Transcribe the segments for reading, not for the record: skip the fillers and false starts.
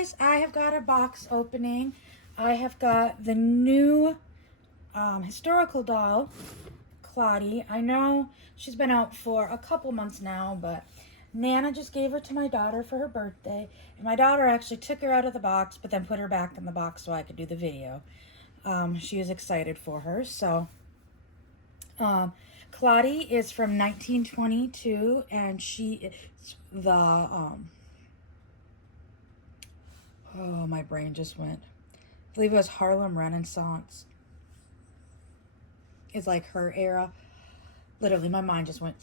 guys, I have got a box opening. I have got the new historical doll, Claudie. I know she's been out for a couple months now, but Nana just gave her to my daughter for her birthday. And my daughter actually took her out of the box, but then put her back in the box so I could do the video. She was excited for her. So Claudie is from 1922, and she is the, oh, my brain just went. I believe it was Harlem Renaissance. It's like her era. Literally, my mind just went.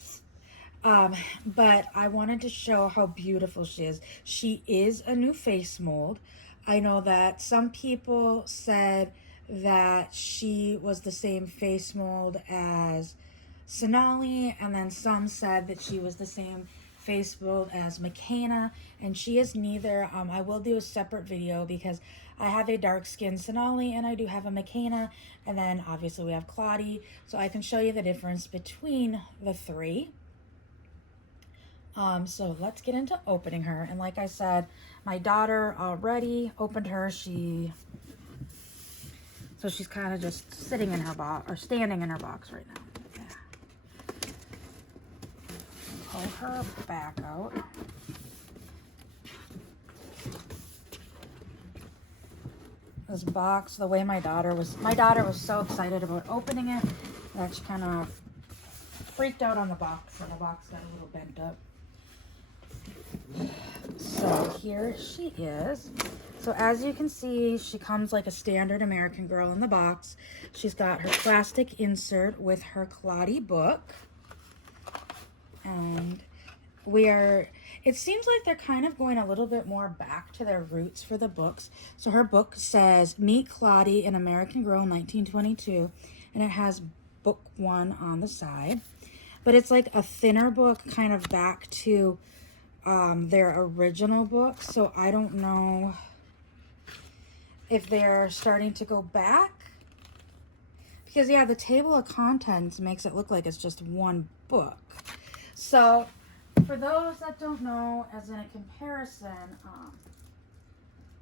But I wanted to show how beautiful she is. She is a new face mold. I know that some people said that she was the same face mold as Sonali, and then some said that she was the same face mold as McKenna, and she is neither. I will do a separate video because I have a dark skinned Sonali and I do have a McKenna, and then obviously we have Claudie, so I can show you the difference between the three. So let's get into opening her. And like I said, my daughter already opened her. So she's kind of just sitting in her box, or standing in her box right now. Yeah. Pull her back out. This box, the way my daughter was so excited about opening it that she kind of freaked out on the box, and the box got a little bent up. So here she is. So as you can see, she comes like a standard American Girl in the box. She's got her plastic insert with her Claudie book. And it seems like they're kind of going a little bit more back to their roots for the books. So her book says, Meet Claudie, an American Girl, 1922. And it has book 1 on the side. But it's like a thinner book, kind of back to their original book. So I don't know if they're starting to go back. Because, yeah, the table of contents makes it look like it's just one book. So, for those that don't know, as in a comparison,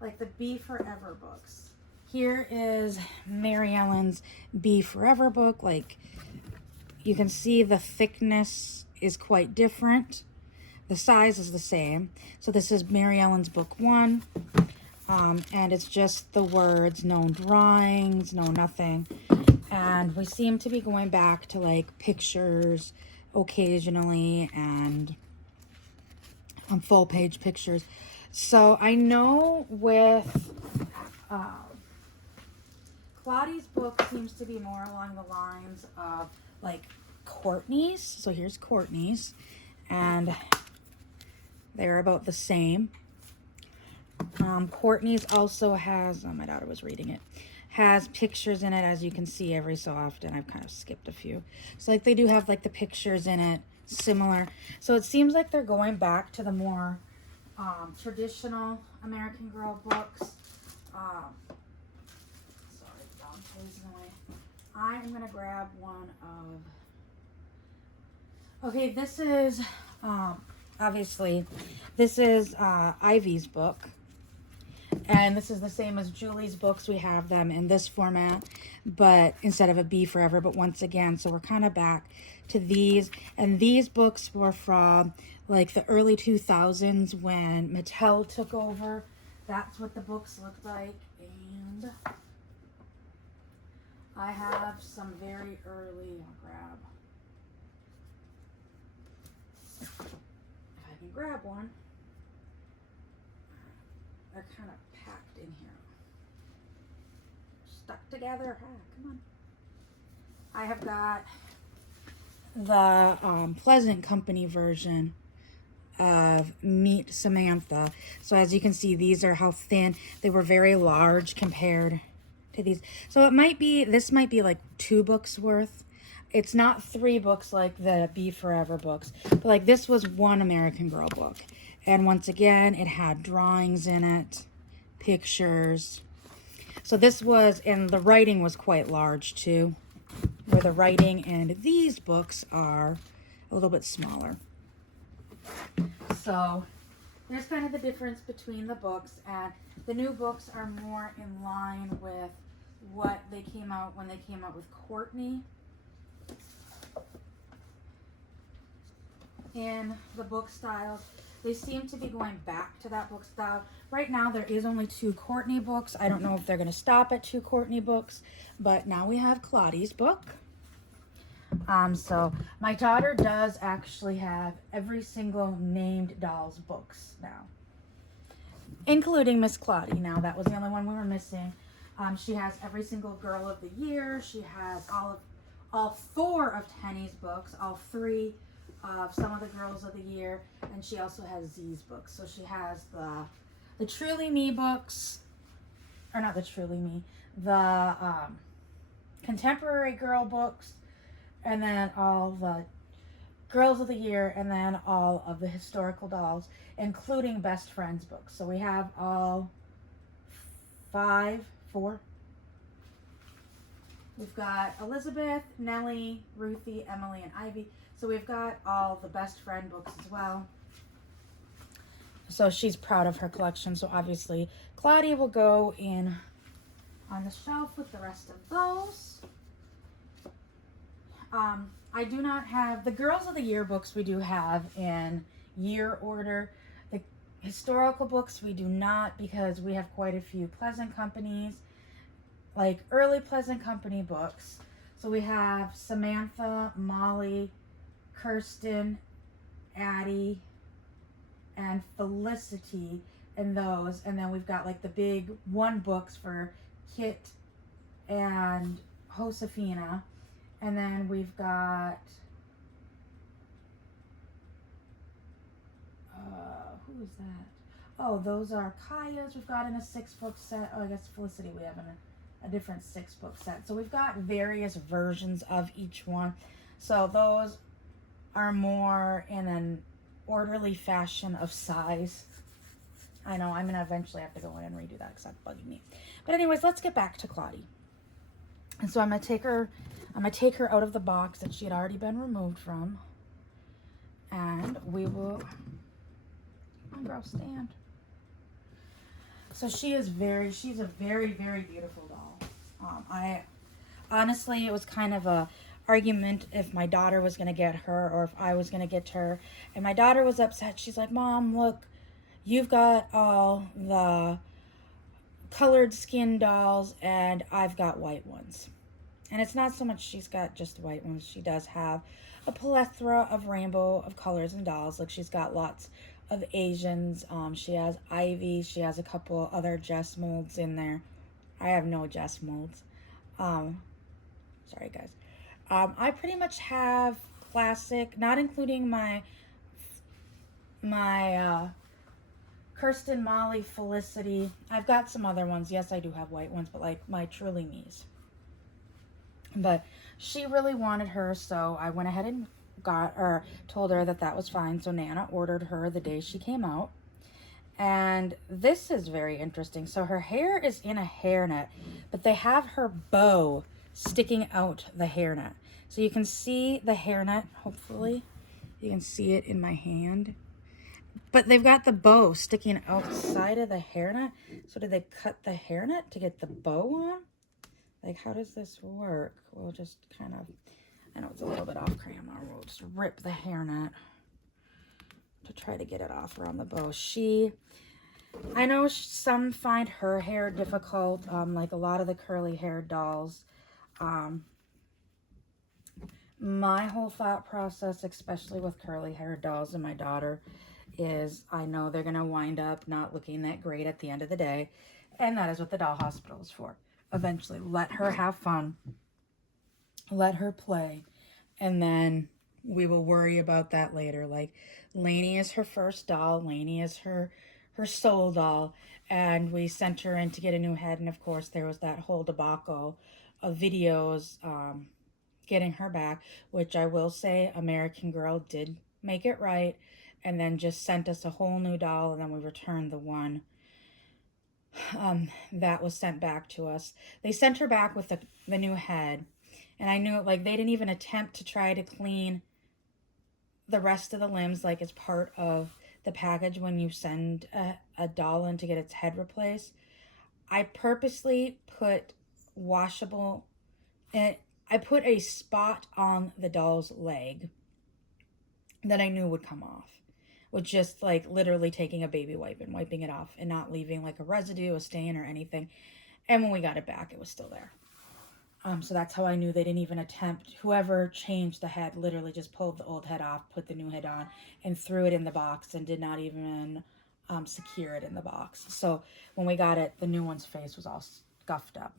like the Be Forever books. Here is Mary Ellen's Be Forever book. Like, you can see the thickness is quite different. The size is the same. So this is Mary Ellen's book 1. And it's just the words, no drawings, no nothing. And we seem to be going back to like pictures occasionally, and full page pictures. So I know with Claudie's book seems to be more along the lines of like Courtney's. So here's Courtney's, and they're about the same. Courtney's also has, my daughter was reading it, has pictures in it, as you can see every so often. I've kind of skipped a few. So like they do have like the pictures in it, similar. So it seems like they're going back to the more traditional American Girl books. Sorry, the dog plays away. I am going to grab one of, okay, this is, obviously, this is Ivy's book. And this is the same as Julie's books. We have them in this format, but instead of a Be Forever, but once again, so we're kind of back to these. And these books were from like the early 2000s when Mattel took over. That's what the books looked like. And I have some very early, I'll grab, if I can grab one. They're kind of packed in here, stuck together. Come on. I have got the Pleasant Company version of Meet Samantha. So as you can see, these are how thin. They were very large compared to these. So it might be, this might be like 2 books worth. It's not 3 books like the Be Forever books, but like this was 1 American Girl book. And once again, it had drawings in it, pictures. So this was, and the writing was quite large too, where the writing and these books are a little bit smaller. So there's kind of the difference between the books, and the new books are more in line with what they came out when they came out with Courtney. In the book styles, they seem to be going back to that book style. Right now there is only 2 Courtney books. I don't know if they're going to stop at 2 Courtney books, but now we have Claudie's book. So my daughter does actually have every single named doll's books now, including Miss Claudie. Now that was the only one we were missing. She has every single Girl of the Year. She has all 4 of Tenny's books, all 3 of some of the Girls of the Year, and she also has Z's books. So she has the Truly Me books, or not the Truly Me, the Contemporary Girl books, and then all the Girls of the Year, and then all of the historical dolls, including Best Friends books. So we have all 4. We've got Elizabeth, Nellie, Ruthie, Emily, and Ivy. So we've got all the Best Friend books as well. So she's proud of her collection. So obviously Claudie will go in on the shelf with the rest of those. I do not have the Girls of the Year books. We do have in year order. The historical books we do not, because we have quite a few Pleasant Companies, like early Pleasant Company books. So we have Samantha, Molly, Kirsten, Addie, and Felicity in those. And then we've got like the big 1 books for Kit and Josefina. And then we've got, who is that? Oh, those are Kaya's. We've got in a 6-book set. Oh, I guess Felicity we have in a different 6-book set. So we've got various versions of each one. So those are more in an orderly fashion of size. I know, I'm going to eventually have to go in and redo that because that's bugging me. But anyways, let's get back to Claudie. And so I'm going to take her out of the box that she had already been removed from. And we will, girl, stand. So she's a very, very beautiful doll. I honestly, it was kind of a argument if my daughter was going to get her or if I was going to get her. And my daughter was upset. She's like, Mom, look, you've got all the colored skin dolls and I've got white ones. And it's not so much she's got just white ones. She does have a plethora of rainbow of colors and dolls. Like she's got lots of Asians. She has Ivy. She has a couple other Jess molds in there. I have no Jess molds. Sorry guys. I pretty much have classic, not including my Kirsten, Molly, Felicity. I've got some other ones. Yes, I do have white ones, but like my Truly Me's. But she really wanted her, so I went ahead and told her that that was fine. So Nana ordered her the day she came out. And this is very interesting. So her hair is in a hairnet, but they have her bow sticking out the hairnet. So you can see the hairnet, hopefully. You can see it in my hand. But they've got the bow sticking outside of the hairnet. So did they cut the hairnet to get the bow on? Like, how does this work? We'll just kind of, I know it's a little bit off camera. We'll just rip the hairnet to try to get it off around the bow. I know some find her hair difficult, like a lot of the curly haired dolls. My whole thought process, especially with curly haired dolls and my daughter, is I know they're going to wind up not looking that great at the end of the day. And that is what the doll hospital is for. Eventually, let her have fun. Let her play. And then we will worry about that later. Like, Lainey is her first doll. Lainey is her soul doll. And we sent her in to get a new head. And, of course, there was that whole debacle of videos getting her back. Which I will say, American Girl did make it right. And then just sent us a whole new doll. And then we returned the one that was sent back to us. They sent her back with the new head. And I knew, like, they didn't even attempt to try to clean the rest of the limbs, like, as part of the package when you send a doll in to get its head replaced. I purposely put washable, and I put a spot on the doll's leg that I knew would come off, with just like literally taking a baby wipe and wiping it off and not leaving like a residue, a stain, or anything. And when we got it back, it was still there. So that's how I knew they didn't even attempt. Whoever changed the head literally just pulled the old head off, put the new head on, and threw it in the box and did not even secure it in the box. So when we got it, the new one's face was all scuffed up.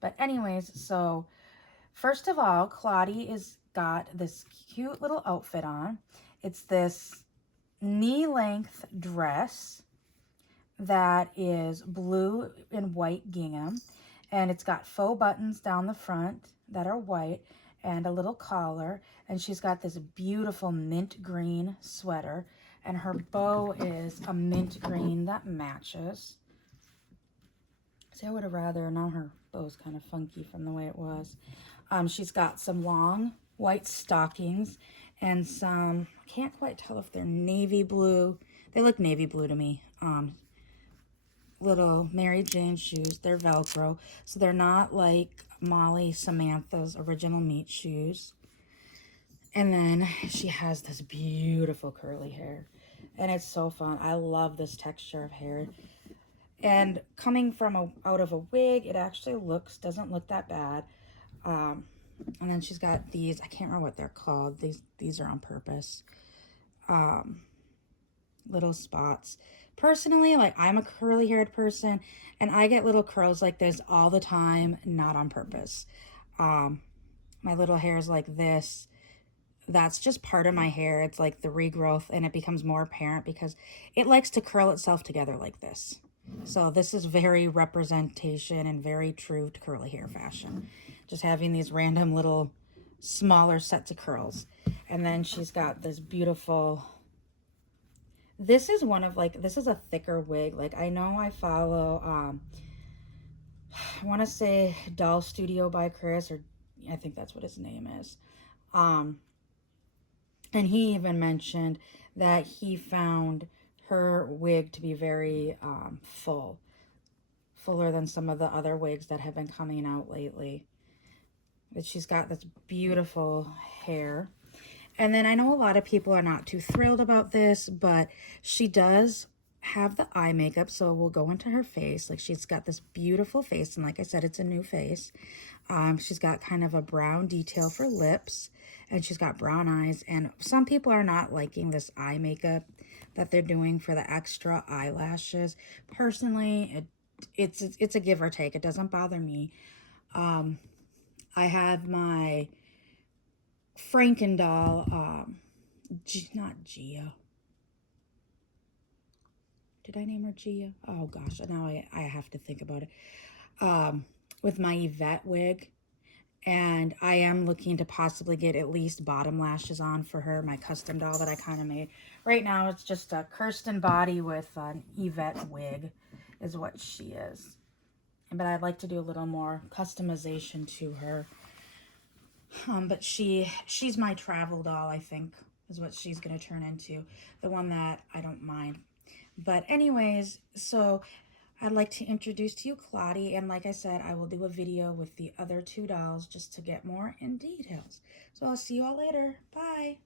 But anyways, so first of all, Claudie is got this cute little outfit on. It's this knee-length dress that is blue and white gingham. And it's got faux buttons down the front that are white and a little collar. And she's got this beautiful mint green sweater. And her bow is a mint green that matches. See, I would have rather, now her bow's kind of funky from the way it was. She's got some long white stockings and some, I can't quite tell if they're navy blue. They look navy blue to me. Little Mary Jane shoes. They're Velcro, so they're not like Molly Samantha's original meat shoes. And then she has this beautiful curly hair, and it's so fun. I love this texture of hair. And coming from out of a wig, it actually doesn't look that bad. And then she's got these, I can't remember what they're called. These are on purpose. Little spots. Personally, like, I'm a curly haired person and I get little curls like this all the time, not on purpose. My little hair is like this. That's just part of my hair. It's like the regrowth, and it becomes more apparent because it likes to curl itself together like this. So this is very representation and very true to curly hair fashion. Just having these random little smaller sets of curls. And then she's got this beautiful, this is one of like, this is a thicker wig. Like, I know I follow, I want to say Doll Studio by Chris, or I think that's what his name is. And he even mentioned that he found her wig to be very fuller than some of the other wigs that have been coming out lately. But she's got this beautiful hair. And then I know a lot of people are not too thrilled about this, but she does have the eye makeup, so we'll go into her face. Like, she's got this beautiful face, and like I said, it's a new face. She's got kind of a brown detail for lips, and she's got brown eyes. And some people are not liking this eye makeup that they're doing for the extra eyelashes. Personally, it's a give or take. It doesn't bother me. I have my Frankendoll, not Gia. Did I name her Gia? Oh gosh, now I have to think about it. With my Yvette wig, and I am looking to possibly get at least bottom lashes on for her, my custom doll that I kind of made. Right now it's just a Kirsten body with an Yvette wig is what she is. But I'd like to do a little more customization to her. But she's my travel doll, I think, is what she's going to turn into. The one that I don't mind. But anyways, so I'd like to introduce to you Claudie. And like I said, I will do a video with the other two dolls just to get more in details. So I'll see you all later. Bye.